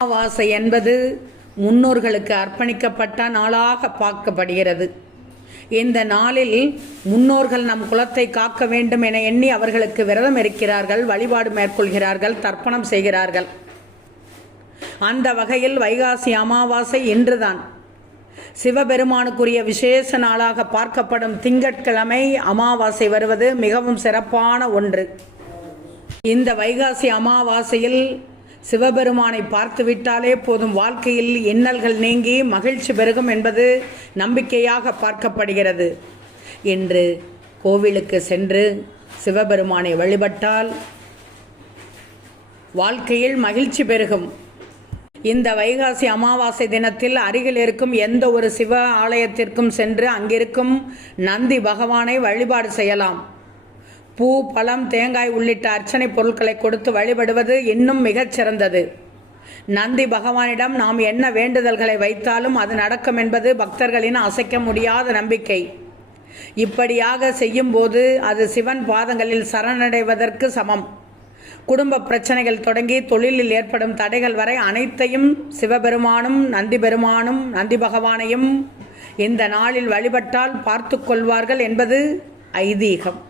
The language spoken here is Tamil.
அமாவாசை என்பது முன்னோர்களுக்கு அர்ப்பணிக்கப்பட்ட நாளாக பார்க்கப்படுகிறது. இந்த நாளில் முன்னோர்கள் நம் குலத்தை காக்க வேண்டும் என எண்ணி அவர்களுக்கு விரதம் இருக்கிறார்கள், வழிபாடு மேற்கொள்கிறார்கள், தர்ப்பணம் செய்கிறார்கள். அந்த வகையில் வைகாசி அமாவாசை இன்றுதான். சிவபெருமானுக்குரிய விசேஷ நாளாக பார்க்கப்படும் திங்கட்கிழமை அமாவாசை வருவது மிகவும் சிறப்பான ஒன்று. இந்த வைகாசி அமாவாசையில் சிவபெருமானை பார்த்துவிட்டாலே போதும், வாழ்க்கையில் இன்னல்கள் நீங்கி மகிழ்ச்சி பெருகும் என்பது நம்பிக்கையாக பார்க்கப்படுகிறது. இன்று கோவிலுக்கு சென்று சிவபெருமானை வழிபட்டால் வாழ்க்கையில் மகிழ்ச்சி பெருகும். இந்த வைகாசி அமாவாசை தினத்தில் அருகில் இருக்கும் எந்த ஒரு சிவ ஆலயத்திற்கும் சென்று அங்கிருக்கும் நந்தி பகவானை வழிபாடு செய்யலாம். பூ, பழம், தேங்காய் உள்ளிட்ட அர்ச்சனை பொருட்களை கொடுத்து வழிபடுவது இன்னும் மிகச் சிறந்தது. நந்தி பகவானிடம் நாம் என்ன வேண்டுதல்களை வைத்தாலும் அது நடக்கும் என்பது பக்தர்களின் அசைக்க முடியாத நம்பிக்கை. இப்படியாக செய்யும்போது அது சிவன் பாதங்களில் சரணடைவதற்கு சமம். குடும்ப பிரச்சனைகள் தொடங்கி தொழிலில் ஏற்படும் தடைகள் வரை அனைத்தையும் சிவபெருமானும் நந்தி பகவானையும் இந்த நாளில் வழிபட்டால் பார்த்து கொள்வார்கள் என்பது ஐதீகம்.